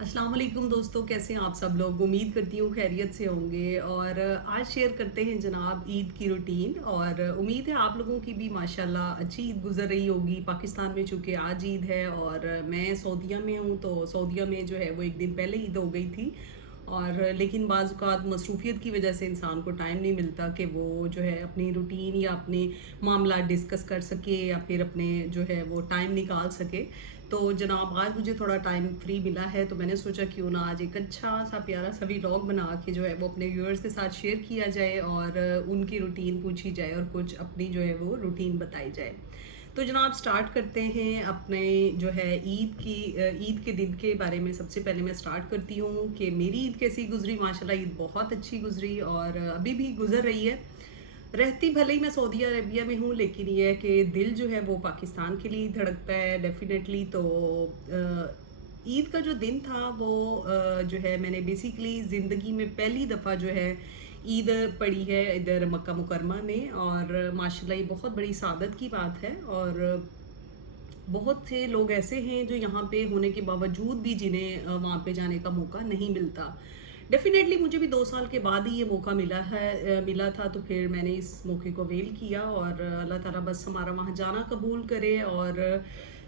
अस्सलाम वालेकुम दोस्तों, कैसे हैं आप सब लोग। उम्मीद करती हूँ खैरियत से होंगे। और आज शेयर करते हैं जनाब ईद की रूटीन। और उम्मीद है आप लोगों की भी माशाल्लाह अच्छी ईद गुजर रही होगी। पाकिस्तान में चूँकि आज ईद है और मैं सऊदीया में हूँ, तो सऊदीया में जो है वो एक दिन पहले ईद हो गई थी। और लेकिन बाज़ औक़ात मसरूफ़ियत की वजह से इंसान को टाइम नहीं मिलता कि वो जो है अपनी रूटीन या अपने मामला डिस्कस कर सके या फिर अपने जो है वो टाइम निकाल सके। तो जनाब आज मुझे थोड़ा टाइम फ्री मिला है, तो मैंने सोचा क्यों ना आज एक अच्छा सा प्यारा सा व्लॉग बना के जो है वो अपने व्यूअर्स के साथ शेयर किया जाए और उनकी रूटीन पूछी जाए और कुछ अपनी जो है वो रूटीन बताई जाए। तो जनाब स्टार्ट करते हैं अपने जो है ईद के दिन के बारे में। सबसे पहले मैं स्टार्ट करती हूँ कि मेरी ईद कैसी गुजरी। माशाल्लाह ईद बहुत अच्छी गुजरी और अभी भी गुजर रही है। रहती भले ही मैं सऊदी अरबिया में हूँ, लेकिन ये है कि दिल जो है वो पाकिस्तान के लिए धड़कता है डेफिनेटली। तो ईद का जो दिन था वो जो है मैंने बेसिकली ज़िंदगी में पहली दफ़ा जो है ईद पढ़ी है इधर मक्का मुकरमा में। और माशाल्लाह ये बहुत बड़ी सादत की बात है। और बहुत से लोग ऐसे हैं जो यहाँ पे होने के बावजूद भी जिन्हें वहाँ पे जाने का मौका नहीं मिलता। डेफिनेटली मुझे भी 2 साल के बाद ही ये मौका मिला था, तो फिर मैंने इस मौके को अवेल किया। और अल्लाह ताला बस हमारा वहाँ जाना कबूल करे। और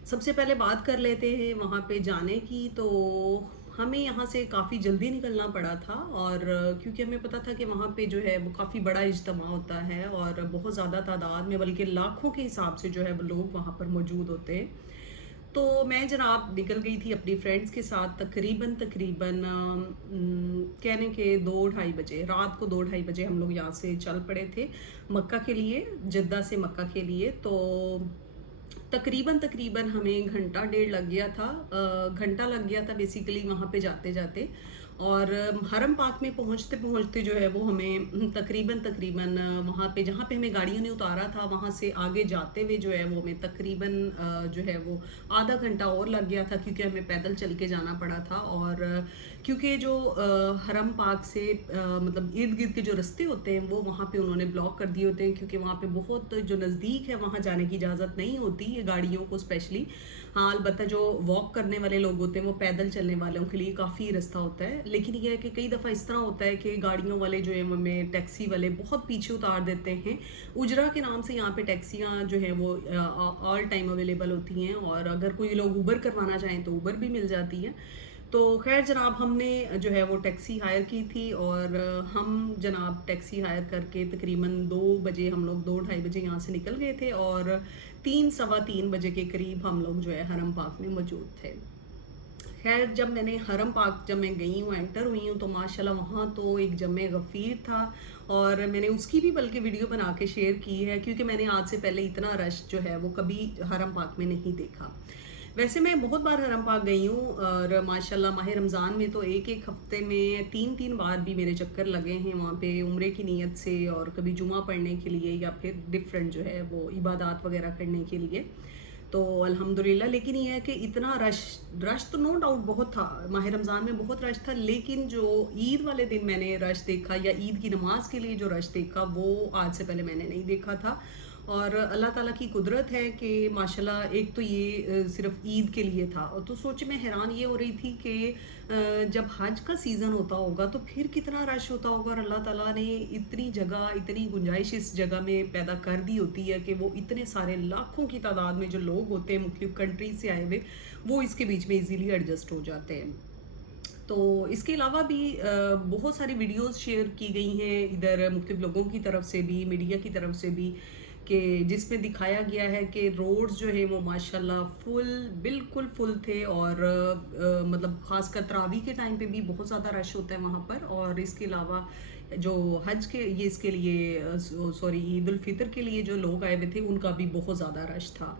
सबसे पहले बात कर लेते हैं वहाँ पे जाने की। तो हमें यहाँ से काफ़ी जल्दी निकलना पड़ा था। और क्योंकि हमें पता था कि वहाँ पे जो है वो काफ़ी बड़ा इज्तिमा होता है और बहुत ज़्यादा तादाद में, बल्कि लाखों के हिसाब से जो है वो लोग वहाँ पर मौजूद होते हैं। तो मैं जनाब निकल गई थी अपनी फ्रेंड्स के साथ तकरीबन तकरीबन कहने के 2 ढाई बजे, रात को 2 ढाई बजे हम लोग यहाँ से चल पड़े थे मक्का के लिए, जद्दा से मक्का के लिए। तो तकरीबन तकरीबन हमें घंटा डेढ़ लग गया था। घंटा लग गया था बेसिकली वहाँ पे जाते जाते। और हरम पाक में पहुँचते पहुँचते जो है वो हमें तकरीबन तकरीबन वहाँ पे जहाँ पे हमें गाड़ियों ने उतारा था वहाँ से आगे जाते हुए जो है वो हमें तकरीबन जो है वो आधा घंटा और लग गया था, क्योंकि हमें पैदल चल के जाना पड़ा था। और क्योंकि जो हरम पाक से मतलब इर्द गिर्द के जो रास्ते होते हैं वो वहाँ पे उन्होंने ब्लॉक कर दिए होते हैं, क्योंकि वहाँ पे बहुत जो नज़दीक है वहाँ जाने की इजाज़त नहीं होती है गाड़ियों को स्पेशली। हाँ, अलबत्ता जो वॉक करने वाले लोग होते हैं वो पैदल चलने वालों के लिए काफ़ी रास्ता होता है। लेकिन ये है कि कई दफ़ा इस तरह होता है कि गाड़ियों वाले जो है हमें टैक्सी वाले बहुत पीछे उतार देते हैं। उजरा के नाम से यहाँ पे टैक्सियाँ जो हैं वो ऑल टाइम अवेलेबल होती हैं, और अगर कोई लोग उबर करवाना चाहें तो उबर भी मिल जाती है। तो खैर जनाब हमने जो है वो टैक्सी हायर की थी। और हम जनाब टैक्सी हायर करके तकरीबन 2 बजे, हम लोग 2 ढाई बजे यहाँ से निकल गए थे। और 3 सवा 3 बजे के करीब हम लोग जो है हरम पाक में मौजूद थे। खैर जब मैंने हरम पाक जब मैं गई हूँ, एंटर हुई हूँ, तो माशाल्लाह वहाँ तो एक जमे गफ़ीर था। और मैंने उसकी भी बल्कि वीडियो बना के शेयर की है, क्योंकि मैंने आज से पहले इतना रश जो है वो कभी हरम पाक में नहीं देखा। वैसे मैं बहुत बार हरम पाक गई हूँ और माशाल्लाह माह रमज़ान में तो एक एक हफ्ते में 3 3 बार भी मेरे चक्कर लगे हैं वहाँ पे उम्रे की नीयत से, और कभी जुमा पढ़ने के लिए या फिर डिफरेंट जो है वो इबादत वगैरह करने के लिए। तो अल्हम्दुलिल्लाह। लेकिन ये है कि इतना रश रश तो नो डाउट बहुत था, माह रमज़ान में बहुत रश था। लेकिन जो ईद वाले दिन मैंने रश देखा या ईद की नमाज के लिए जो रश देखा वो आज से पहले मैंने नहीं देखा था। और अल्लाह ताला की कुदरत है कि माशाल्लाह एक तो ये सिर्फ ईद के लिए था। और तो सोच मैं हैरान ये हो रही थी कि जब हज का सीज़न होता होगा तो फिर कितना रश होता होगा। और अल्लाह ताला ने इतनी जगह, इतनी गुंजाइश इस जगह में पैदा कर दी होती है कि वो इतने सारे लाखों की तादाद में जो लोग होते हैं मुख्तलिफ कंट्री से आए हुए, वो इसके बीच में इजीली एडजस्ट हो जाते हैं। तो इसके अलावा भी बहुत सारी वीडियोस शेयर की गई हैं इधर मुख्तलिफ लोगों की तरफ से भी, मीडिया की तरफ से भी, कि जिसमें दिखाया गया है कि रोड्स जो है वो माशाल्लाह फुल, बिल्कुल फुल थे। और मतलब ख़ासकर तरावी के टाइम पे भी बहुत ज़्यादा रश होता है वहाँ पर। और इसके अलावा जो हज के ये इसके लिए सॉरी ईद उल फितर के लिए जो लोग आए हुए थे उनका भी बहुत ज़्यादा रश था।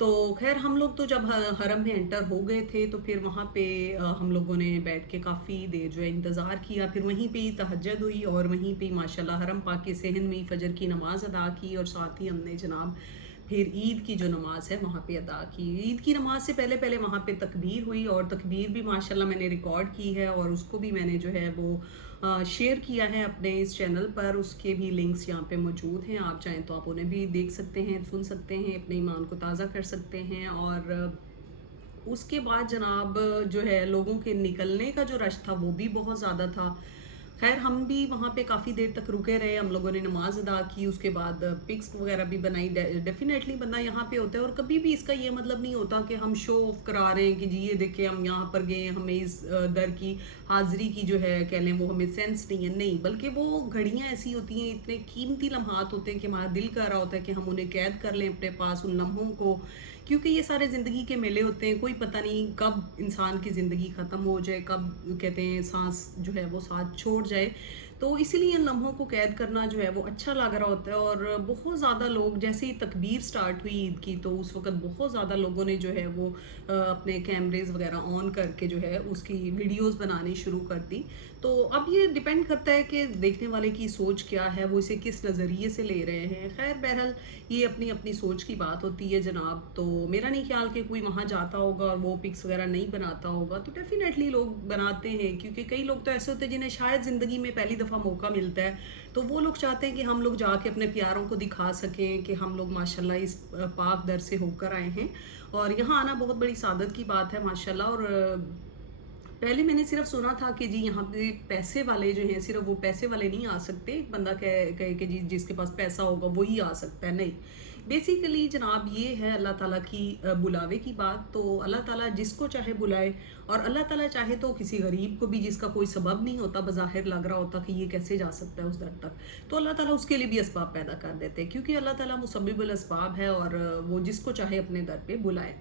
तो खैर हम लोग तो जब हरम में एंटर हो गए थे तो फिर वहाँ पे हम लोगों ने बैठ के काफ़ी देर जो है इंतज़ार किया। फिर वहीं पे ही तहज्जुद हुई और वहीं पे ही माशाल्लाह हरम पाक के सहन में ही फजर की नमाज़ अदा की। और साथ ही हमने जनाब फिर ईद की जो नमाज़ है वहाँ पे अदा की। ईद की नमाज से पहले पहले वहाँ पे तकबीर हुई, और तकबीर भी माशाल्लाह मैंने रिकॉर्ड की है और उसको भी मैंने जो है वो शेयर किया है अपने इस चैनल पर। उसके भी लिंक्स यहाँ पे मौजूद हैं, आप चाहें तो आप उन्हें भी देख सकते हैं, सुन सकते हैं, अपने ईमान को ताज़ा कर सकते हैं। और उसके बाद जनाब जो है लोगों के निकलने का जो रश था वो भी बहुत ज़्यादा था। खैर हम भी वहाँ पे काफ़ी देर तक रुके रहे, हम लोगों ने नमाज अदा की, उसके बाद पिक्स वगैरह भी बनाई। डेफिनेटली बंदा यहाँ पे होता है और कभी भी इसका ये मतलब नहीं होता कि हम शो ऑफ करा रहे हैं कि जी ये देखें हम यहाँ पर गए, हमें इस दर की हाजिरी की जो है कह लें वो हमें सेंस नहीं है, नहीं, बल्कि वो घड़ियाँ ऐसी होती हैं, इतने कीमती लम्हात होते हैं कि हमारा दिल कर रहा होता है कि हम उन्हें कैद कर लें अपने पास उन लम्हों को, क्योंकि ये सारे ज़िंदगी के मेले होते हैं, कोई पता नहीं कब इंसान की ज़िंदगी ख़त्म हो जाए, कब कहते हैं सांस जो है वो साथ छोड़ जाए। तो इसीलिए इन लम्हों को कैद करना जो है वो अच्छा लग रहा होता है। और बहुत ज़्यादा लोग, जैसे ही तकबीर स्टार्ट हुई ईद की, तो उस वक्त बहुत ज़्यादा लोगों ने जो है वो अपने कैमरेज वगैरह ऑन करके जो है उसकी वीडियोस बनानी शुरू कर दी। तो अब ये डिपेंड करता है कि देखने वाले की सोच क्या है, वो इसे किस नज़रिए से ले रहे हैं। खैर बहरहाल ये अपनी अपनी सोच की बात होती है जनाब। तो मेरा नहीं ख्याल कि कोई वहाँ जाता होगा और वो पिक्स वगैरह नहीं बनाता होगा, तो डेफिनेटली लोग बनाते हैं, क्योंकि कई लोग तो ऐसे होते हैं जिन्हें शायद ज़िंदगी में पहली दफ़ा मौका मिलता है, तो वो लोग चाहते हैं कि हम लोग जाके अपने प्यारों को दिखा सकें कि हम लोग माशाल्लाह इस पाक दर से होकर आए हैं। और यहाँ आना बहुत बड़ी सादत की बात है माशाल्लाह। और पहले मैंने सिर्फ सुना था कि जी यहाँ पे पैसे वाले जो हैं, सिर्फ वो पैसे वाले नहीं आ सकते, एक बंदा कहे कहे कि जी जिसके पास पैसा होगा वही आ सकता है, नहीं। बेसिकली जनाब ये है अल्लाह ताला की बुलावे की बात। तो अल्लाह ताला जिसको चाहे बुलाए, और अल्लाह ताला चाहे तो किसी गरीब को भी जिसका कोई सबब नहीं होता, बज़ाहिर लग रहा होता कि ये कैसे जा सकता है उस दर तक, तो अल्लाह ताला उसके लिए भी असबाब पैदा कर देते हैं, क्योंकि अल्लाह ताला मुसब्बिबुल असबाब है और वो जिसको चाहे अपने दर पे बुलाए।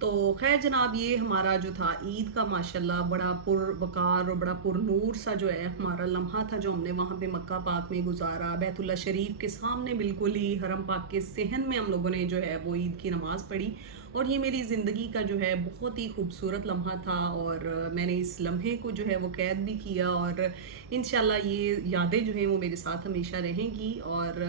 तो खैर जनाब ये हमारा जो था ईद का माशाल्लाह बड़ा पुरवकार और बड़ा पुरनूर सा जो है हमारा लम्हा था, जो हमने वहाँ पे मक्का पाक में गुजारा, बैतुल्ला शरीफ के सामने बिल्कुल ही हरम पाक के सहन में हम लोगों ने जो है वो ईद की नमाज़ पढ़ी। और ये मेरी ज़िंदगी का जो है बहुत ही खूबसूरत लम्हा था, और मैंने इस लम्हे को जो है वो कैद भी किया, और इंशाल्लाह ये यादें जो हैं वो मेरे साथ हमेशा रहेंगी। और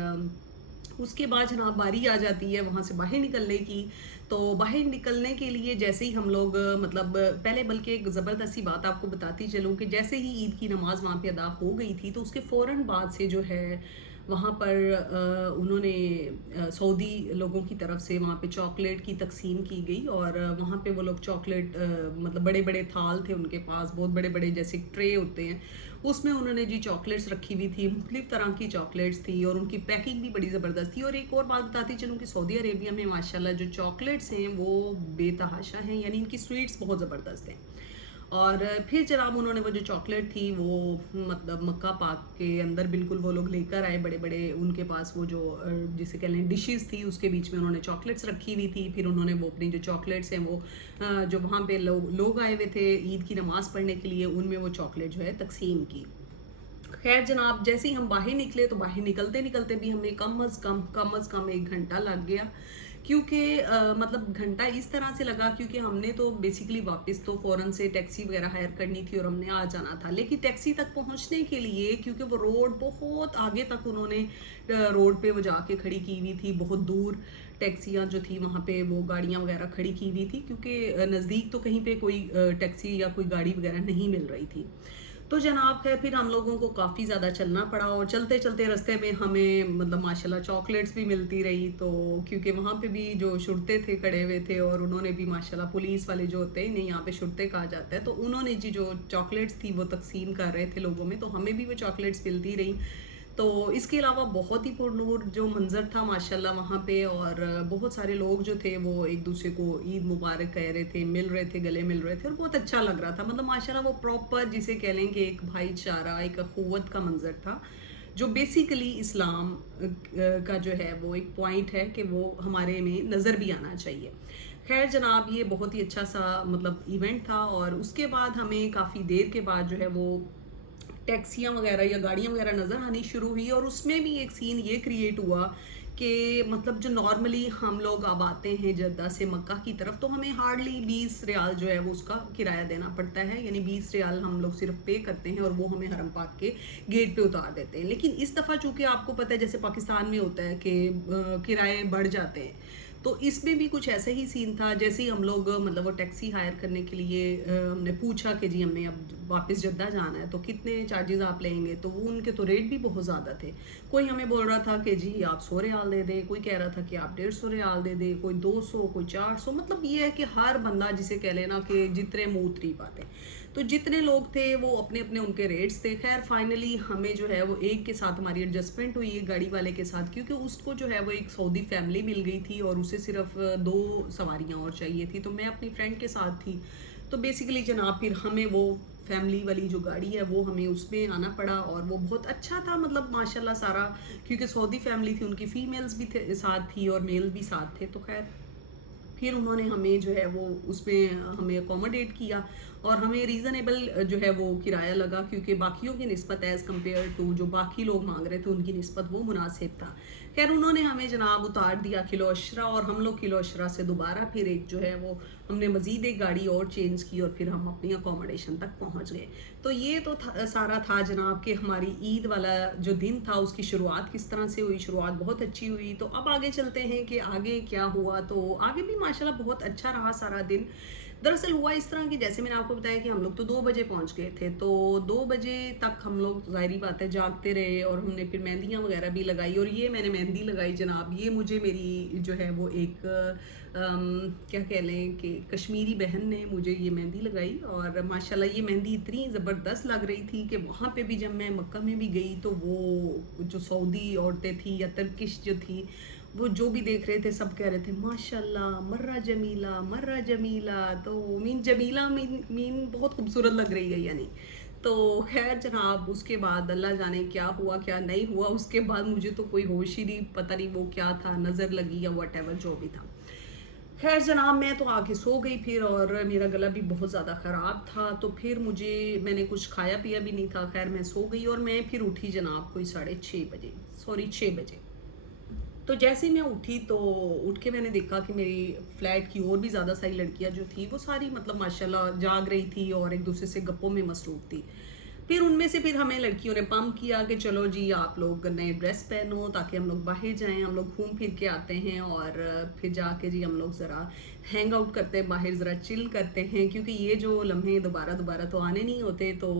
उसके बाद जनाब बारी आ जाती है वहाँ से बाहर निकलने की। तो बाहर निकलने के लिए जैसे ही हम लोग मतलब पहले, बल्कि एक ज़बरदस्त सी बात आपको बताती चलूँ कि जैसे ही ईद की नमाज़ वहाँ पे अदा हो गई थी, तो उसके फ़ौरन बाद से जो है वहाँ पर उन्होंने सऊदी लोगों की तरफ से वहाँ पे चॉकलेट की तकसीम की गई। और वहाँ पे वो लोग चॉकलेट मतलब बड़े बड़े थाल थे उनके पास, बहुत बड़े बड़े जैसे ट्रे होते हैं, उसमें उन्होंने जी चॉकलेट्स रखी हुई थी, मुख्तलिफ तरह की चॉकलेट्स थी, और उनकी पैकिंग भी बड़ी ज़बरदस्त थी। और एक और बात बताती चलूँ कि सऊदी अरेबिया में माशाल्लाह जो चॉकलेट्स हैं वो बेतहाशा हैं, यानी इनकी स्वीट्स बहुत ज़बरदस्त हैं। और फिर जनाब उन्होंने वो जो चॉकलेट थी वो मतलब मक्का पाक के अंदर बिल्कुल वो लोग लेकर आए, बड़े बड़े उनके पास वो जो जिसे कह लें डिशेस थी, उसके बीच में उन्होंने चॉकलेट्स रखी हुई थी। फिर उन्होंने वो अपनी जो चॉकलेट्स हैं वो जो वहाँ पे लोग आए हुए थे ईद की नमाज़ पढ़ने के लिए, उनमें वो चॉकलेट जो है तकसीम की। खैर जनाब जैसे ही हम बाहर निकले, तो बाहर निकलते निकलते भी हमें कम अज़ कम 1 घंटा लग गया, क्योंकि मतलब घंटा इस तरह से लगा क्योंकि हमने तो बेसिकली वापस तो फ़ौरन से टैक्सी वगैरह हायर करनी थी और हमने आ जाना था, लेकिन टैक्सी तक पहुंचने के लिए, क्योंकि वो रोड बहुत आगे तक उन्होंने रोड पे वो जाके खड़ी की हुई थी, बहुत दूर टैक्सियाँ जो थी वहाँ पे वो गाड़ियाँ वगैरह खड़ी की हुई थी, क्योंकि नज़दीक तो कहीं पे कोई टैक्सी या कोई गाड़ी वगैरह नहीं मिल रही थी। तो जनाब खैर फिर हम लोगों को काफ़ी ज़्यादा चलना पड़ा, और चलते चलते रास्ते में हमें मतलब माशाल्लाह चॉकलेट्स भी मिलती रही। तो क्योंकि वहाँ पे भी जो शुरते थे खड़े हुए थे, और उन्होंने भी माशाल्लाह पुलिस वाले जो होते हैं, नहीं यहाँ पे शुरते कहा जाता है, तो उन्होंने जी जो चॉकलेट्स थी वो तकसीम कर रहे थे लोगों में, तो हमें भी वो चॉकलेट्स मिलती रही। तो इसके अलावा बहुत ही पुरनूर जो मंज़र था माशाल्लाह वहाँ पे, और बहुत सारे लोग जो थे वो एक दूसरे को ईद मुबारक कह रहे थे, मिल रहे थे, गले मिल रहे थे, और बहुत अच्छा लग रहा था। मतलब माशाल्लाह वो प्रॉपर जिसे कह लें कि एक भाईचारा, एक अखुवत का मंज़र था, जो बेसिकली इस्लाम का जो है वो एक पॉइंट है कि वो हमारे में नज़र भी आना चाहिए। खैर जनाब ये बहुत ही अच्छा सा मतलब इवेंट था। और उसके बाद हमें काफ़ी देर के बाद जो है वो टैक्सियाँ वगैरह या गाड़ियाँ वगैरह नज़र आनी शुरू हुई, और उसमें भी एक सीन ये क्रिएट हुआ कि मतलब जो नॉर्मली हम लोग अब आते हैं जद्दा से मक्का की तरफ, तो हमें हार्डली 20 रियाल जो है वो उसका किराया देना पड़ता है, यानी 20 रियाल हम लोग सिर्फ पे करते हैं और वो हमें हरम पाक के गेट पे उतार देते हैं। लेकिन इस दफ़ा चूंकि आपको पता है जैसे पाकिस्तान में होता है कि किराए बढ़ जाते हैं, तो इसमें भी कुछ ऐसा ही सीन था, जैसे ही हम लोग मतलब वो टैक्सी हायर करने के लिए हमने पूछा कि जी हमें अब वापस जद्दा जाना है तो कितने चार्जेस आप लेंगे, तो वो उनके तो रेट भी बहुत ज़्यादा थे। कोई हमें बोल रहा था कि जी आप 100 रियाल दे दें, कोई कह रहा था कि आप 150 रियाल दे दें, कोई 200, कोई 400। मतलब ये है कि हर बंदा जिसे कह लेना कि जितने मुँह उतरी बातें। तो जितने लोग थे वो अपने अपने उनके रेट्स थे। खैर फाइनली हमें जो है वो एक के साथ हमारी एडजस्टमेंट हुई है गाड़ी वाले के साथ, क्योंकि उसको जो है वो एक सऊदी फैमिली मिल गई थी और उसे सिर्फ 2 सवारियां और चाहिए थी, तो मैं अपनी फ्रेंड के साथ थी। तो बेसिकली जनाब फिर हमें वो फैमिली वाली जो गाड़ी है वो हमें उसमें आना पड़ा, और वो बहुत अच्छा था मतलब माशाल्लाह सारा, क्योंकि सऊदी फैमिली थी, उनकी फीमेल्स भी थे साथ थी और मेल भी साथ थे। तो खैर फिर उन्होंने हमें जो है वो उसमें हमें अकोमोडेट किया, और हमें रीज़नेबल जो है वो किराया लगा, क्योंकि बाकियों की निस्बत एज़ कम्पेयर टू जो बाकी लोग मांग रहे थे उनकी निस्बत वो मुनासिब था। खैर उन्होंने हमें जनाब उतार दिया किलो अशरा, और हम लोग किलो अशरा से दोबारा फिर एक जो है वो हमने मज़ीद एक गाड़ी और चेंज की, और फिर हम अपनी अकोमोडेशन तक पहुंच गए। तो ये तो सारा था जनाब कि हमारी ईद वाला जो दिन था उसकी शुरुआत किस तरह से हुई। शुरुआत बहुत अच्छी हुई। तो अब आगे चलते हैं कि आगे क्या हुआ। तो आगे भी माशाल्लाह बहुत अच्छा रहा सारा दिन। दरअसल हुआ इस तरह कि जैसे मैंने आपको बताया कि हम लोग तो 2 बजे पहुंच गए थे, तो 2 बजे तक हम लोग ज़ाहिरी बात है जागते रहे, और हमने फिर मेहंदियाँ वगैरह भी लगाई। और ये मैंने मेहंदी लगाई जनाब, ये मुझे मेरी जो है वो एक क्या कह लें कि कश्मीरी बहन ने मुझे ये मेहंदी लगाई, और माशाल्लाह ये मेहंदी इतनी ज़बरदस्त लग रही थी कि वहाँ पे भी जब मैं मक्का में भी गई तो वो जो सऊदी औरतें थी या तुर्किश जो थी, वो जो भी देख रहे थे सब कह रहे थे माशाल्लाह मर्रा जमीला मर्रा जमीला। तो मीन जमीला मीन बहुत खूबसूरत लग रही है यानी। तो खैर जनाब उसके बाद अल्लाह जाने क्या हुआ क्या नहीं हुआ, उसके बाद मुझे तो कोई होश ही नहीं, पता नहीं वो क्या था, नज़र लगी या वट एवर जो भी था। खैर जनाब मैं तो आके सो गई फिर, और मेरा गला भी बहुत ज़्यादा ख़राब था, तो फिर मैंने कुछ खाया पिया भी नहीं था। खैर मैं सो गई, और मैं फिर उठी जनाब कोई 6:30 बजे, सॉरी 6 बजे। तो जैसे ही मैं उठी तो उठ के मैंने देखा कि मेरी फ्लैट की और भी ज़्यादा सारी लड़कियां जो थी वो सारी मतलब माशाल्लाह जाग रही थी और एक दूसरे से गप्पों में मसरूफ थी। फिर उनमें से फिर हमें लड़कियों ने पम्प किया कि चलो जी आप लोग नए ड्रेस पहनो ताकि हम लोग बाहर जाएं, हम लोग घूम फिर के आते हैं, और फिर जाके जी हम लोग ज़रा हैंग आउट करते हैं बाहर, ज़रा चिल करते हैं, क्योंकि ये जो लम्हे दोबारा दोबारा तो आने नहीं होते। तो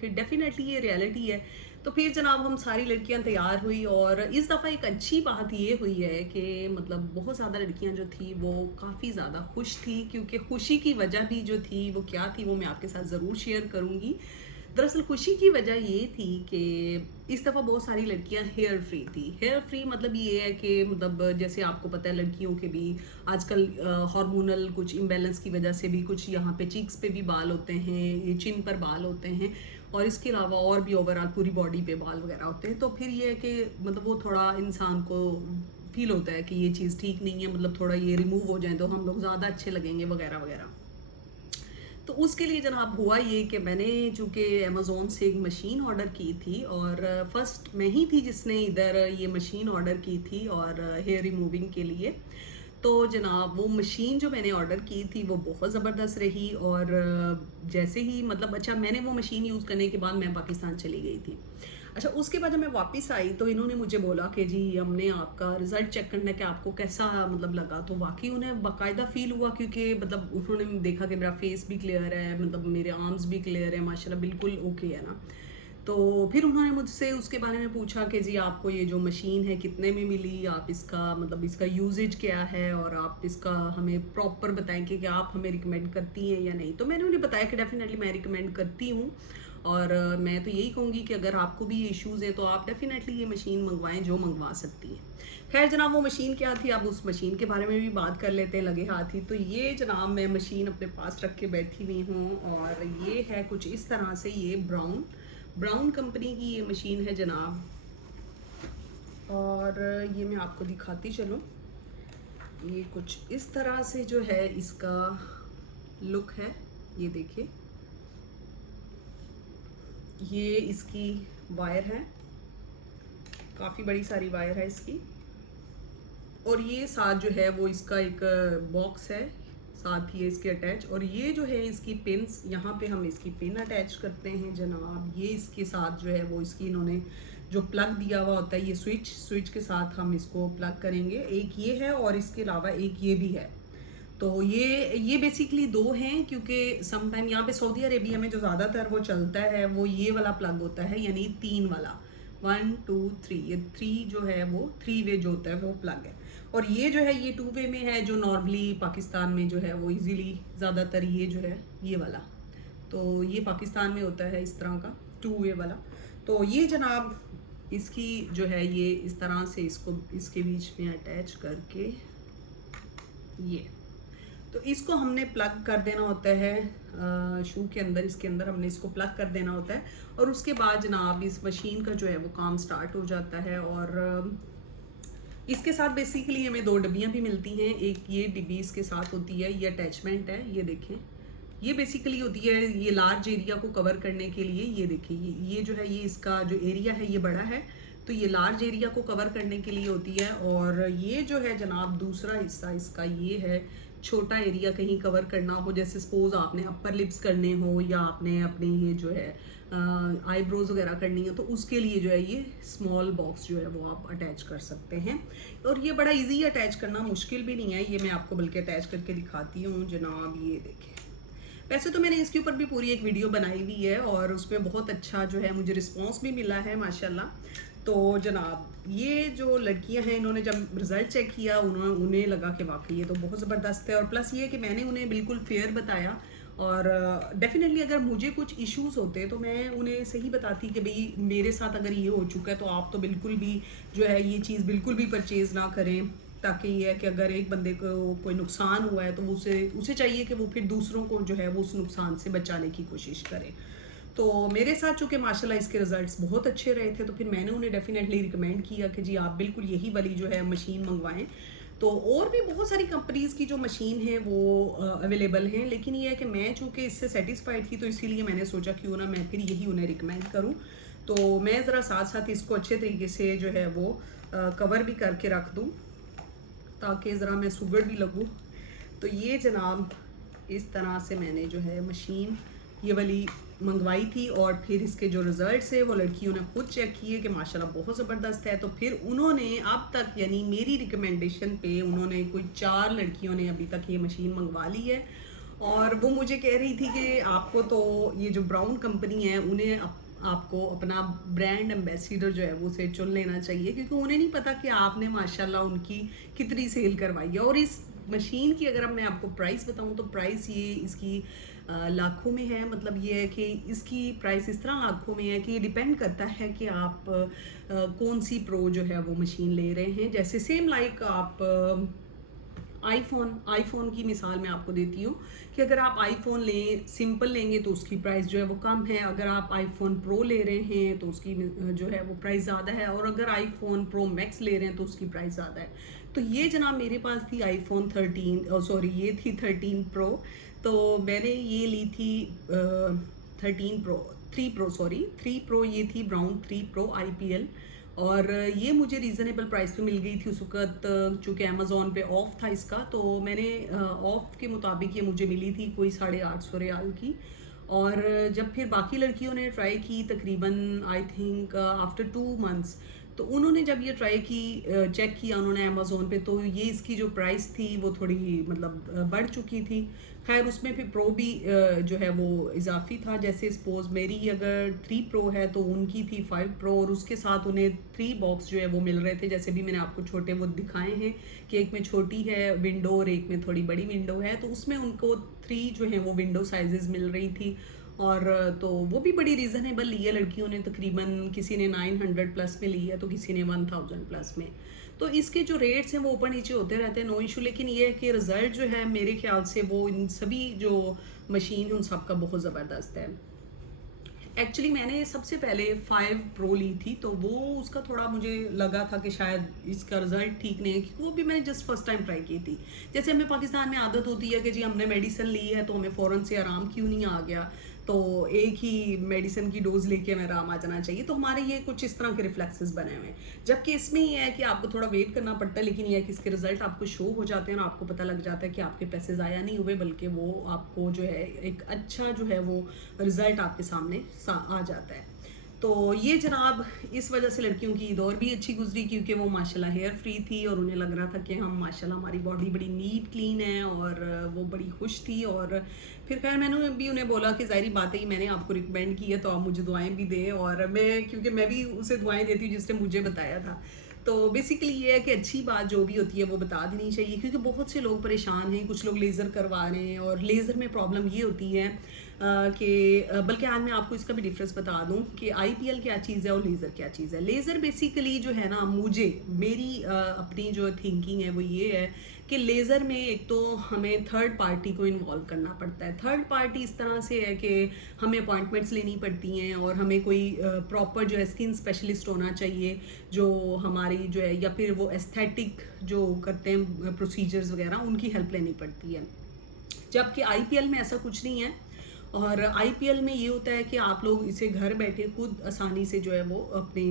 फिर डेफिनेटली ये रियलिटी है। तो फिर जनाब हम सारी लड़कियां तैयार हुई, और इस दफ़ा एक अच्छी बात ये हुई है कि मतलब बहुत ज़्यादा लड़कियां जो थी वो काफ़ी ज़्यादा खुश थी, क्योंकि खुशी की वजह भी जो थी वो क्या थी वो मैं आपके साथ ज़रूर शेयर करूँगी। दरअसल खुशी की वजह ये थी कि इस दफ़ा बहुत सारी लड़कियां हेयर फ्री थी। हेयर फ्री मतलब ये है कि मतलब जैसे आपको पता है लड़कियों के भी आजकल हार्मोनल कुछ इम्बैलेंस की वजह से भी कुछ यहाँ पे चीक्स पे भी बाल होते हैं, ये चिन पर बाल होते हैं, और इसके अलावा और भी ओवरऑल पूरी बॉडी पे बाल वगैरह होते हैं। तो फिर ये है कि मतलब वो थोड़ा इंसान को फील होता है कि ये चीज़ ठीक नहीं है, मतलब थोड़ा ये रिमूव हो जाए तो हम लोग ज़्यादा अच्छे लगेंगे वगैरह वगैरह। तो उसके लिए जनाब हुआ ये कि मैंने चूँकि अमेज़ोन से एक मशीन ऑर्डर की थी, और फर्स्ट मैं ही थी जिसने इधर ये मशीन ऑर्डर की थी और हेयर रिमूविंग के लिए। तो जनाब वो मशीन जो मैंने ऑर्डर की थी वो बहुत ज़बरदस्त रही, और जैसे ही मतलब अच्छा मैंने वो मशीन यूज़ करने के बाद मैं पाकिस्तान चली गई थी। अच्छा उसके बाद जब मैं वापस आई तो इन्होंने मुझे बोला कि जी हमने आपका रिज़ल्ट चेक करना है कि आपको कैसा मतलब लगा। तो वाकई उन्हें बाकायदा फ़ील हुआ, क्योंकि मतलब उन्होंने देखा कि मेरा फेस भी क्लियर है, मतलब मेरे आर्म्स भी क्लियर है, माशाल्लाह बिल्कुल ओके है ना। तो फिर उन्होंने मुझसे उसके बारे में पूछा कि जी आपको ये जो मशीन है कितने में मिली, आप इसका मतलब इसका यूजेज क्या है, और आप इसका हमें प्रॉपर बताएं कि आप हमें रिकमेंड करती हैं या नहीं। तो मैंने उन्हें बताया कि डेफिनेटली मैं रिकमेंड करती हूँ, और मैं तो यही कहूँगी कि अगर आपको भी ये इश्यूज़ हैं तो आप डेफिनेटली ये मशीन मंगवाएं जो मंगवा सकती हैं। खैर जनाब वो मशीन क्या थी, अब उस मशीन के बारे में भी बात कर लेते हैं लगे हाथ ही। तो ये जनाब मैं मशीन अपने पास रख के बैठी हुई हूँ, और ये है कुछ इस तरह से, ये ब्राउन ब्राउन कंपनी की ये मशीन है जनाब, और ये मैं आपको दिखाती चलूँ। ये कुछ इस तरह से जो है इसका लुक है, ये देखिए, ये इसकी वायर है, काफ़ी बड़ी सारी वायर है इसकी, और ये साथ जो है वो इसका एक बॉक्स है साथ ही इसके अटैच, और ये जो है इसकी पिन्स, यहाँ पे हम इसकी पिन अटैच करते हैं जनाब। ये इसके साथ जो है वो इसकी इन्होंने जो प्लग दिया हुआ होता है, ये स्विच के साथ हम इसको प्लग करेंगे। एक ये है और इसके अलावा एक ये भी है। तो ये बेसिकली दो हैं, क्योंकि समटाइम यहाँ पे सऊदी अरेबिया में जो ज़्यादातर वो चलता है वो ये वाला प्लग होता है, यानी 3 वाला, 1 2 3, ये 3 जो है वो 3 वे जो होता है वो प्लग है। और ये जो है ये 2 वे में है, जो नॉर्मली पाकिस्तान में जो है वो इजीली ज़्यादातर ये जो है ये वाला, तो ये पाकिस्तान में होता है इस तरह का 2 वे वाला। तो ये जनाब इसकी जो है ये इस तरह से इसको इसके बीच में अटैच करके ये, तो इसको हमने प्लग कर देना होता है शू के अंदर, इसके अंदर हमने इसको प्लग कर देना होता है। और उसके बाद जनाब इस मशीन का जो है वो काम स्टार्ट हो जाता है। और इसके साथ बेसिकली हमें 2 डब्बियाँ भी मिलती हैं। एक ये डिब्बी इसके साथ होती है, ये अटैचमेंट है, ये देखें, ये बेसिकली होती है ये लार्ज एरिया को कवर करने के लिए। ये देखिए ये जो है ये इसका जो एरिया है ये बड़ा है, तो ये लार्ज एरिया को कवर करने के लिए होती है। और ये जो है जनाब दूसरा हिस्सा इसका ये है, छोटा एरिया कहीं कवर करना हो, जैसे सपोज आपने अपर लिप्स करने हो या आपने अपने ये जो है आईब्रोज वगैरह करनी है, तो उसके लिए जो है ये स्मॉल बॉक्स जो है वो आप अटैच कर सकते हैं। और ये बड़ा इजी अटैच करना, मुश्किल भी नहीं है। ये मैं आपको बल्कि अटैच करके दिखाती हूँ जनाब, ये देखें। वैसे तो मैंने इसके ऊपर भी पूरी एक वीडियो बनाई हुई है और उसमें बहुत अच्छा जो है मुझे रिस्पांस भी मिला है माशाल्लाह। तो जनाब ये जो लड़कियां हैं, इन्होंने जब रिज़ल्ट चेक किया उन्हें लगा कि वाकई ये तो बहुत ज़बरदस्त है। और प्लस ये कि मैंने उन्हें बिल्कुल फेयर बताया। और डेफिनेटली अगर मुझे कुछ इश्यूज होते तो मैं उन्हें सही बताती कि भाई मेरे साथ अगर ये हो चुका है तो आप तो बिल्कुल भी जो है ये चीज़ बिल्कुल भी परचेज़ ना करें, ताकि ये है कि अगर एक बंदे को कोई नुकसान हुआ है तो उसे चाहिए कि वो फिर दूसरों को जो है वो उस नुकसान से बचाने की कोशिश करे। तो मेरे साथ चूँकि माशाल्लाह इसके रिजल्ट्स बहुत अच्छे रहे थे, तो फिर मैंने उन्हें डेफिनेटली रिकमेंड किया कि जी आप बिल्कुल यही वाली जो है मशीन मंगवाएं। तो और भी बहुत सारी कंपनीज़ की जो मशीन है वो अवेलेबल हैं, लेकिन ये है कि मैं चूँकि इससे सेटिस्फाइड थी तो इसीलिए मैंने सोचा क्यों ना मैं फिर यही उन्हें रिकमेंड करूँ। तो मैं ज़रा साथ साथ इसको अच्छे तरीके से जो है वो कवर भी करके रख दूँ, ताकि ज़रा मैं सुगड़ भी लगूँ। तो ये जनाब इस तरह से मैंने जो है मशीन ये वाली मंगवाई थी। और फिर इसके जो रिज़ल्ट्स है वो लड़कियों ने खुद चेक किए कि माशाल्लाह बहुत ज़बरदस्त है। तो फिर उन्होंने अब तक यानी मेरी रिकमेंडेशन पे उन्होंने कोई 4 लड़कियों ने अभी तक ये मशीन मंगवा ली है। और वो मुझे कह रही थी कि आपको तो ये जो ब्राउन कंपनी है उन्हें आपको अपना ब्रांड एम्बेसडर जो है वो उसे चुन लेना चाहिए, क्योंकि उन्हें नहीं पता कि आपने माशाल्लाह उनकी कितनी सेल करवाई है। और इस मशीन की अगर मैं आपको प्राइस बताऊं तो प्राइस ये इसकी लाखों में है। मतलब ये है कि इसकी प्राइस इस तरह लाखों में है कि ये डिपेंड करता है कि आप कौन सी प्रो जो है वो मशीन ले रहे हैं। जैसे सेम लाइक आप आईफोन की मिसाल मैं आपको देती हूँ कि अगर आप आईफोन लें सिंपल लेंगे तो उसकी प्राइस जो है वो कम है, अगर आप आईफोन प्रो ले रहे हैं तो उसकी जो है वो प्राइस ज़्यादा है, और अगर आईफोन प्रो मैक्स ले रहे हैं तो उसकी प्राइस ज़्यादा है। तो ये जनाब मेरे पास थी आईफोन 13, सॉरी ये थी 13 प्रो। तो मैंने ये ली थी 13 प्रो 3 प्रो, सॉरी 3 प्रो, ये थी ब्राउन 3 प्रो IPL। और ये मुझे रीज़नेबल प्राइस पे मिल गई थी उस वक्त, चूँकि अमेज़ोन पे ऑफ था इसका। तो मैंने ऑफ के मुताबिक ये मुझे मिली थी कोई 850 रियाल की। और जब फिर बाकी लड़कियों ने ट्राई की तकरीबन आई थिंक आफ्टर 2 मंथ्स, तो उन्होंने जब ये ट्राई की चेक किया उन्होंने अमेज़ोन पे, तो ये इसकी जो प्राइस थी वो थोड़ी मतलब बढ़ चुकी थी। खैर उसमें फिर प्रो भी जो है वो इजाफी था। जैसे सपोज मेरी अगर 3 प्रो है तो उनकी थी 5 प्रो, और उसके साथ उन्हें 3 बॉक्स जो है वो मिल रहे थे। जैसे भी मैंने आपको छोटे वो दिखाए हैं कि एक में छोटी है विंडो और एक में थोड़ी बड़ी विंडो है, तो उसमें उनको 3 जो है वो विंडो साइजेस मिल रही थी। और तो वो भी बड़ी रीज़नेबल ली है लड़कियों ने, तकरीबन किसी ने 900 प्लस में ली है तो किसी ने 1000 प्लस में। तो इसके जो रेट्स हैं वो ऊपर नीचे होते रहते हैं, नो इशू। लेकिन ये है कि रिज़ल्ट जो है मेरे ख्याल से वो इन सभी जो मशीन उन सब का बहुत ज़बरदस्त है। एक्चुअली मैंने सबसे पहले 5 प्रो ली थी, तो वो उसका थोड़ा मुझे लगा था कि शायद इसका रिजल्ट ठीक नहीं है, क्योंकि वो भी मैंने जस्ट फर्स्ट टाइम ट्राई की थी। जैसे हमें पाकिस्तान में आदत होती है कि जी हमने मेडिसिन ली है तो हमें फ़ौरन से आराम क्यों नहीं आ गया, तो एक ही मेडिसिन की डोज लेके हमें आराम आ जाना चाहिए। तो हमारे ये कुछ इस तरह के रिफ्लेक्सेस बने हुए हैं, जबकि इसमें ये है कि आपको थोड़ा वेट करना पड़ता है। लेकिन ये है कि इसके रिजल्ट आपको शो हो जाते हैं और आपको पता लग जाता है कि आपके पैसे ज़ाया नहीं हुए, बल्कि वो आपको जो है एक अच्छा जो है वो रिजल्ट आपके सामने आ जाता है। तो ये जनाब इस वजह से लड़कियों की ईद और भी अच्छी गुजरी, क्योंकि वो माशाल्लाह हेयर फ्री थी और उन्हें लग रहा था कि हम माशाल्लाह हमारी बॉडी बड़ी नीट क्लीन है, और वो बड़ी खुश थी। और फिर खैर मैंने भी उन्हें बोला कि ज़ाहिर बात है कि मैंने आपको रिकमेंड की है तो आप मुझे दुआएं भी दें, और मैं क्योंकि मैं भी उसे दुआएं देती हूँ जिसने मुझे बताया था। तो बेसिकली ये है कि अच्छी बात जो भी होती है वो बता देनी चाहिए, क्योंकि बहुत से लोग परेशान हैं, कुछ लोग लेज़र करवा रहे हैं, और लेज़र में प्रॉब्लम ये होती है कि बल्कि आज मैं आपको इसका भी डिफरेंस बता दूं कि आईपीएल क्या चीज़ है और लेज़र क्या चीज़ है। लेज़र बेसिकली जो है ना, मुझे मेरी अपनी जो थिंकिंग है वो ये है कि लेज़र में एक तो हमें थर्ड पार्टी को इन्वॉल्व करना पड़ता है। थर्ड पार्टी इस तरह से है कि हमें अपॉइंटमेंट्स लेनी पड़ती हैं, और हमें कोई प्रॉपर जो है स्किन स्पेशलिस्ट होना चाहिए जो हमारी जो है, या फिर वो एस्थेटिक जो करते हैं प्रोसीजर्स वगैरह, उनकी हेल्प लेनी पड़ती है। जबकि आईपीएल में ऐसा कुछ नहीं है। और आईपीएल में ये होता है कि आप लोग इसे घर बैठे खुद आसानी से जो है वो अपने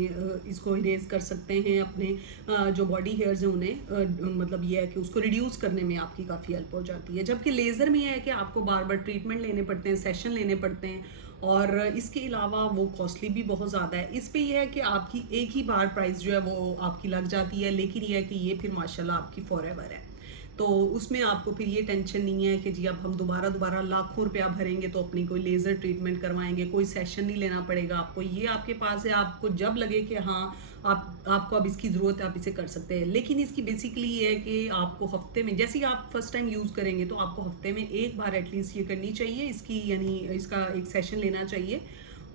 इसको इरेज कर सकते हैं, अपने जो बॉडी हेयर्स हैं उन्हें मतलब ये है कि उसको रिड्यूस करने में आपकी काफ़ी हेल्प हो जाती है। जबकि लेज़र में ये है कि आपको बार बार ट्रीटमेंट लेने पड़ते हैं, सेशन लेने पड़ते हैं, और इसके अलावा वो कॉस्टली भी बहुत ज़्यादा है। इस पे ये है कि आपकी एक ही बार प्राइस जो है वो आपकी लग जाती है, लेकिन ये है कि ये फिर माशाल्लाह आपकी फॉरएवर है। तो उसमें आपको फिर ये टेंशन नहीं है कि जी अब हम दोबारा दोबारा लाखों रुपया भरेंगे तो अपनी कोई लेज़र ट्रीटमेंट करवाएंगे, कोई सेशन नहीं लेना पड़ेगा आपको। ये आपके पास है, आपको जब लगे कि हाँ आपको अब इसकी ज़रूरत है आप इसे कर सकते हैं। लेकिन इसकी बेसिकली ये है कि आपको हफ्ते में, जैसे ही आप फर्स्ट टाइम यूज़ करेंगे तो आपको हफ्ते में एक बार एटलीस्ट ये करनी चाहिए इसकी, यानी इसका एक सेशन लेना चाहिए।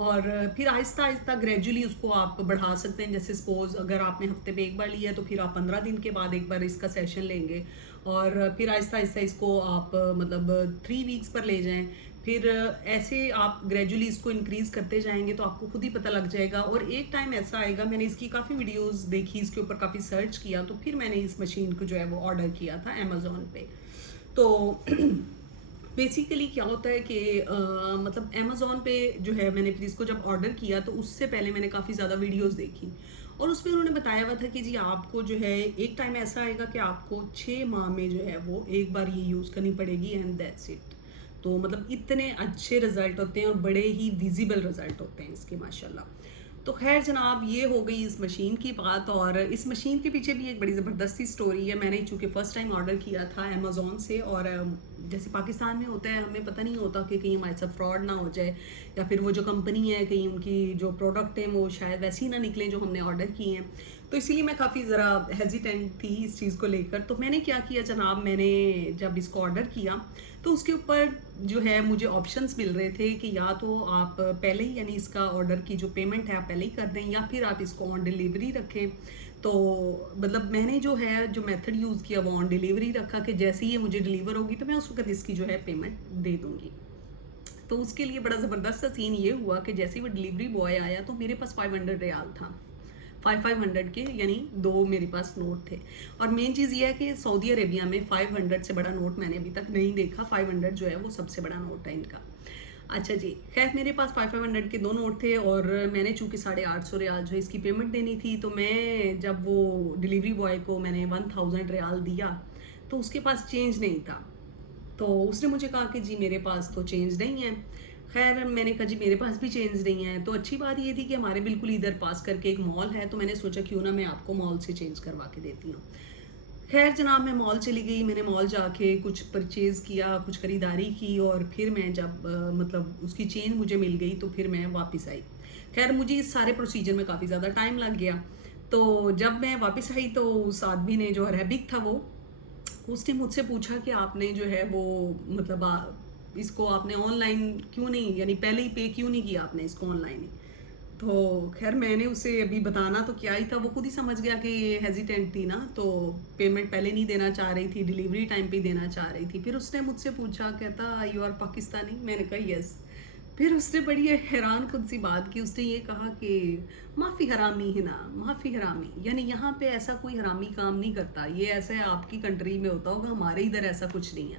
और फिर आहिस्ता आहिस्ता ग्रेजुअली उसको आप बढ़ा सकते हैं। जैसे सपोज अगर आपने हफ्ते में एक बार लिया है तो फिर आप 15 दिन के बाद एक बार इसका सेशन लेंगे, और फिर आहिस्ता आहिस्ता इसको आप मतलब 3 वीक्स पर ले जाएं। फिर ऐसे आप ग्रेजुअली इसको इंक्रीज करते जाएंगे तो आपको खुद ही पता लग जाएगा। और एक टाइम ऐसा आएगा, मैंने इसकी काफ़ी वीडियोस देखी, इसके ऊपर काफ़ी सर्च किया, तो फिर मैंने इस मशीन को जो है वो ऑर्डर किया था अमेज़ोन पे। तो बेसिकली क्या होता है कि मतलब अमेज़ोन पे जो है, मैंने फिर इसको जब ऑर्डर किया तो उससे पहले मैंने काफ़ी ज़्यादा वीडियोस देखी, और उसमें उन्होंने बताया हुआ था कि जी आपको जो है एक टाइम ऐसा आएगा कि आपको 6 माह में जो है वो एक बार ये यूज़ करनी पड़ेगी, एंड दैट्स इट। तो मतलब इतने अच्छे रिजल्ट होते हैं और बड़े ही विजिबल रिजल्ट होते हैं इसके माशाल्लाह। तो खैर जनाब, ये हो गई इस मशीन की बात, और इस मशीन के पीछे भी एक बड़ी ज़बरदस्ती स्टोरी है। मैंने चूँकि फ़र्स्ट टाइम ऑर्डर किया था अमेज़ोन से, और जैसे पाकिस्तान में होता है, हमें पता नहीं होता कि कहीं हमारे साथ फ्रॉड ना हो जाए, या फिर वो जो कंपनी है कहीं उनकी जो प्रोडक्ट है वो शायद वैसी ना निकले जो हमने ऑर्डर किए हैं। तो इसीलिए मैं काफ़ी ज़रा हेजिटेंट थी इस चीज़ को लेकर। तो मैंने क्या किया जनाब, मैंने जब इसको ऑर्डर किया तो उसके ऊपर जो है मुझे ऑप्शंस मिल रहे थे कि या तो आप पहले ही, यानी इसका ऑर्डर की जो पेमेंट है आप पहले ही कर दें, या फिर आप इसको ऑन डिलीवरी रखें। तो मतलब मैंने जो है जो मेथड यूज़ किया वो ऑन डिलीवरी रखा, कि जैसे ही ये मुझे डिलीवर होगी तो मैं उस वक्त इसकी जो है पेमेंट दे दूँगी। तो उसके लिए बड़ा ज़बरदस्त सा सीन ये हुआ कि जैसे ही वो डिलीवरी बॉय आया तो मेरे पास 500 रियाल था, 500 के, यानी 2 मेरे पास नोट थे। और मेन चीज़ ये है कि सऊदी अरेबिया में 500 से बड़ा नोट मैंने अभी तक नहीं देखा। 500 जो है वो सबसे बड़ा नोट है इनका। अच्छा जी, खैर मेरे पास 500 के 2 नोट थे, और मैंने चूँकि 850 रियाल जो है इसकी पेमेंट देनी थी, तो मैं जब वो डिलीवरी बॉय को मैंने 1000 रियाल दिया तो उसके पास चेंज नहीं था। तो उसने मुझे कहा कि जी मेरे पास तो चेंज नहीं है। खैर मैंने कहा जी मेरे पास भी चेंज नहीं है। तो अच्छी बात ये थी कि हमारे बिल्कुल इधर पास करके एक मॉल है, तो मैंने सोचा क्यों ना मैं आपको मॉल से चेंज करवा के देती हूँ। खैर जनाब, मैं मॉल चली गई, मैंने मॉल जाके कुछ परचेज़ किया, कुछ ख़रीदारी की, और फिर मैं जब मतलब उसकी चेंज मुझे मिल गई तो फिर मैं वापस आई। खैर मुझे इस सारे प्रोसीजर में काफ़ी ज़्यादा टाइम लग गया। तो जब मैं वापस आई तो उस आदमी ने, जो अरेबिक था वो, उसने मुझसे पूछा कि आपने जो है वो मतलब इसको आपने ऑनलाइन क्यों नहीं, यानी पहले ही पे क्यों नहीं किया आपने इसको ऑनलाइन ही। तो खैर मैंने उसे अभी बताना तो क्या ही था, वो खुद ही समझ गया कि ये हेजिटेंट थी ना, तो पेमेंट पहले नहीं देना चाह रही थी, डिलीवरी टाइम पे ही देना चाह रही थी। फिर उसने मुझसे पूछा, कहता यू आर पाकिस्तानी? मैंने कहा यस। फिर उसने बड़ी हैरान कुन सी बात की, उसने ये कहा कि माफ़ी हरामी है ना, माफ़ी हरामी, यानी यहाँ पे ऐसा कोई हरामी काम नहीं करता, ये ऐसे आपकी कंट्री में होता होगा, हमारे इधर ऐसा कुछ नहीं है।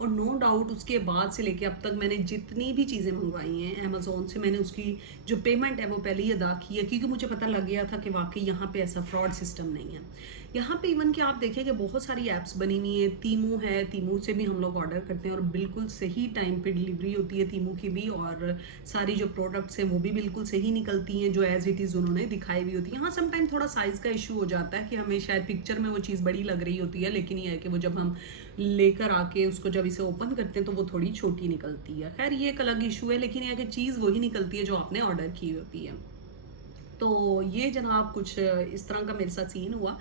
और नो डाउट उसके बाद से लेके अब तक मैंने जितनी भी चीज़ें मंगवाई हैं अमेज़ोन से, मैंने उसकी जो पेमेंट है वो पहले ही अदा की है, क्योंकि मुझे पता लग गया था कि वाकई यहाँ पे ऐसा फ्रॉड सिस्टम नहीं है। यहाँ पे इवन कि आप देखें कि बहुत सारी ऐप्स बनी हुई है, तीमू है, तीमू से भी हम लोग ऑर्डर करते हैं और बिल्कुल सही टाइम पे डिलीवरी होती है तीमू की भी, और सारी जो प्रोडक्ट्स हैं वो भी बिल्कुल सही निकलती हैं जो एज इट इज़ उन्होंने दिखाई हुई होती है। हाँ, समटाइम थोड़ा साइज़ का इशू हो जाता है कि हमें शायद पिक्चर में वो चीज़ बड़ी लग रही होती है, लेकिन ये है कि वो जब हम लेकर आके उसको जब इसे ओपन करते हैं तो वो थोड़ी छोटी निकलती है। खैर ये एक अलग इशू है, लेकिन यह है कि चीज़ वही निकलती है जो आपने ऑर्डर की होती है। तो ये जनाब कुछ इस तरह का मेरे साथ सीन हुआ।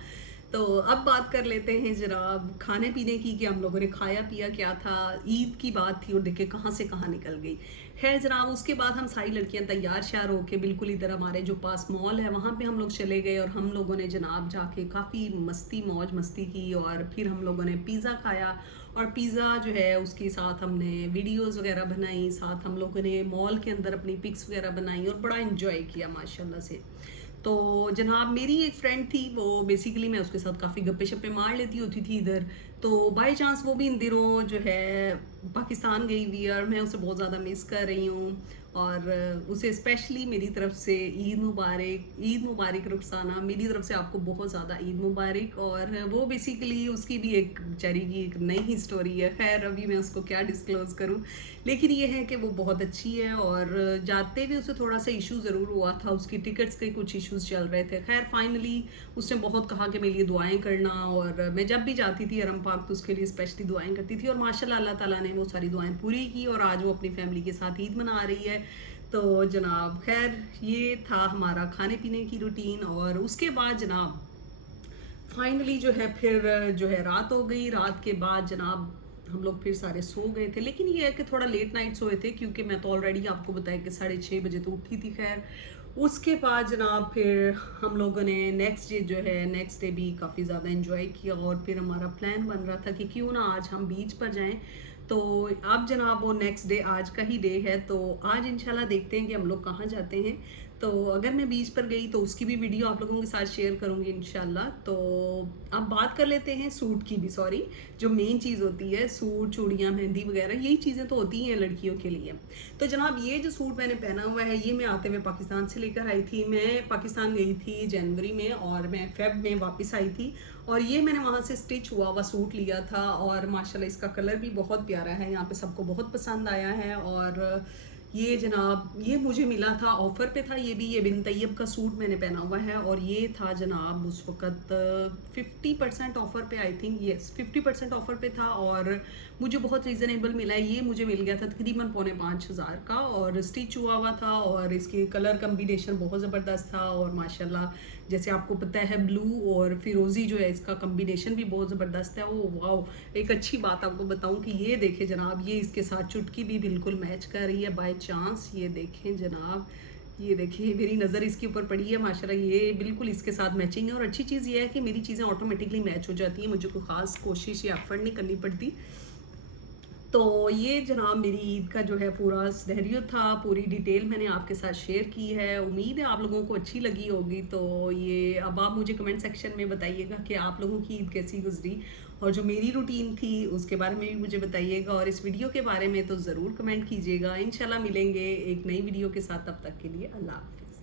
तो अब बात कर लेते हैं जनाब खाने पीने की, कि हम लोगों ने खाया पिया क्या था। ईद की बात थी और देखिए कहाँ से कहाँ निकल गई। खैर जनाब उसके बाद हम सारी लड़कियां तैयार श्यार होके बिल्कुल इधर हमारे जो पास मॉल है वहाँ पे हम लोग चले गए, और हम लोगों ने जनाब जाके काफ़ी मस्ती मौज मस्ती की, और फिर हम लोगों ने पिज़्ज़ा खाया। और पिज़्ज़ा जो है उसके साथ हमने वीडियोस वगैरह बनाई, साथ हम लोगों ने मॉल के अंदर अपनी पिक्स वगैरह बनाई और बड़ा इंजॉय किया माशाल्लाह से। तो जनाब मेरी एक फ्रेंड थी, वो बेसिकली मैं उसके साथ काफ़ी गप्पे शप्पे मार लेती होती थी इधर। तो बाय चांस वो भी इन दिनों जो है पाकिस्तान गई हुई है, और मैं उसे बहुत ज़्यादा मिस कर रही हूँ। और उसे स्पेशली मेरी तरफ से ईद मुबारक, ईद मुबारक रुखसाना, मेरी तरफ से आपको बहुत ज़्यादा ईद मुबारक। और वो बेसिकली उसकी भी एक बेचारी की एक नई ही स्टोरी है, खैर अभी मैं उसको क्या डिस्क्लोज करूँ। लेकिन ये है कि वो बहुत अच्छी है, और जाते भी उसे थोड़ा सा इशू ज़रूर हुआ था, उसकी टिकट्स के कुछ इश्यूज चल रहे थे। खैर फाइनली उसने बहुत कहा कि मेरे लिए दुआएं करना, और मैं जब भी जाती थी हरम पाक तो उसके लिए स्पेशली दुआएं करती थी, और माशाल्लाह अल्लाह ताला ने वो सारी दुआएं पूरी की, और आज वो अपनी फैमिली के साथ ईद मना रही है। तो जनाब खैर ये था हमारा खाने पीने की रूटीन। और उसके बाद जनाब फाइनली जो है फिर जो है रात हो गई। रात के बाद जनाब हम लोग फिर सारे सो गए थे, लेकिन ये है कि थोड़ा लेट नाइट सोए थे, क्योंकि मैं तो ऑलरेडी आपको बताया कि 6:30 बजे तो उठी थी। खैर उसके बाद जनाब फिर हम लोगों ने नेक्स्ट डे भी काफ़ी ज़्यादा इन्जॉय किया, और फिर हमारा प्लान बन रहा था कि क्यों ना आज हम बीच पर जाएं। तो अब जनाब वो नेक्स्ट डे आज का ही डे है, तो आज इंशाल्लाह देखते हैं कि हम लोग कहाँ जाते हैं। तो अगर मैं बीच पर गई तो उसकी भी वीडियो आप लोगों के साथ शेयर करूंगी इंशाल्लाह। तो अब बात कर लेते हैं सूट की भी, सॉरी, जो मेन चीज़ होती है सूट, चूड़ियाँ, मेहंदी वगैरह, यही चीज़ें तो होती हैं लड़कियों के लिए। तो जनाब ये जो सूट मैंने पहना हुआ है ये मैं आते हुए पाकिस्तान से लेकर आई थी। मैं पाकिस्तान गई थी जनवरी में, और मैं फेब में वापस आई थी, और ये मैंने वहाँ से स्टिच हुआ हुआ सूट लिया था, और माशाल्लाह इसका कलर भी बहुत प्यारा है, यहाँ पे सबको बहुत पसंद आया है। और ये जनाब ये मुझे मिला था ऑफ़र पे था, ये बिन तैयब का सूट मैंने पहना हुआ है, और ये था जनाब उस वक़्त 50% ऑफ़र पे, आई थिंक यस 50% ऑफ़र पे था, और मुझे बहुत रीज़नेबल मिला है। ये मुझे मिल गया था तकरीबन 4,500 का, और स्टिच हुआ हुआ था, और इसके कलर कम्बिनेशन बहुत ज़बरदस्त था। और माशाल्लाह जैसे आपको पता है ब्लू और फिरोज़ी जो है इसका कम्बिनेशन भी बहुत ज़बरदस्त है। वो वाह, एक अच्छी बात आपको बताऊं कि ये देखें जनाब, ये इसके साथ चुटकी भी बिल्कुल मैच कर रही है बाय चांस। ये देखें जनाब, ये देखिए मेरी नज़र इसके ऊपर पड़ी है माशाल्लाह, ये बिल्कुल इसके साथ मैचिंग है। और अच्छी चीज़ ये है कि मेरी चीज़ें ऑटोमेटिकली मैच हो जाती हैं, मुझे कोई ख़ास कोशिश या एफर्ट नहीं करनी पड़ती। तो ये जनाब मेरी ईद का जो है पूरा सिनेरियो था, पूरी डिटेल मैंने आपके साथ शेयर की है। उम्मीद है आप लोगों को अच्छी लगी होगी। तो ये अब आप मुझे कमेंट सेक्शन में बताइएगा कि आप लोगों की ईद कैसी गुजरी, और जो मेरी रूटीन थी उसके बारे में भी मुझे बताइएगा, और इस वीडियो के बारे में तो ज़रूर कमेंट कीजिएगा। इंशाल्लाह मिलेंगे एक नई वीडियो के साथ, तब तक के लिए अल्लाह हाफ़िज़।